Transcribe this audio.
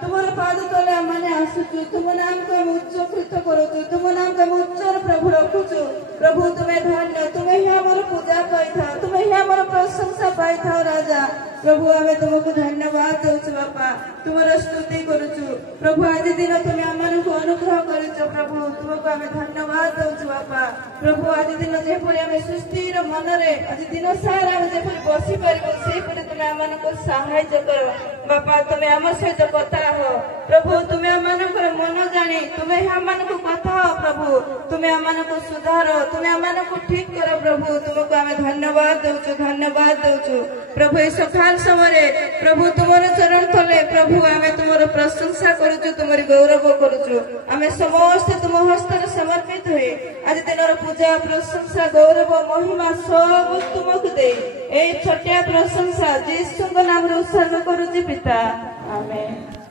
तुमर पाद तले आमने आसुचु तुम नाम को उच्चकृत करूचु तुम नाम को उच्चर प्रभु रखुचु प्रभु तुम्हें धन्य तुम्हें ही हमर पूजा पाई था तुम्हें ही हमर प्रशंसा पाई था राजा प्रभु आमे तुमको धन्यवाद देउछु बापा तुमर स्तुति करूचु प्रभु आज दिन तुम्हें आमन को अनुग्रह करिचो प्रभु तुमको आमे धन्यवाद देउछु बापा प्रभु आज दिन जेपरि आमे सुस्थिर मन रे आज दिन सारा आमे जेपरि बसी परिबो सेहि परि तुम्हें आमन को सहायता करो बापा तुम्हें आम सहित कथा हो प्रभु तुम्हें आमन को मन जानी तुम्हें आमन को कथा हो प्रभु तुम्हें आमन को सुधार तुम्हें आमन को ठीक करो प्रभु तुमको आमे धन्यवाद देउछु प्रभु ए सकाल समय प्रभु तुमर चरण तले प्रभु आमे तुमर प्रशंसा करूचु तुमर गौरव करूचु आमे समस्त तुम हस्तर समर्पित हुए आज दिन पूजा प्रशंसा गौरव महिमा सब तुमको दे ए छोटिया प्रशंसा जीसुଙ୍କ नाम रे उत्सर्ग करूची पिता आमेन।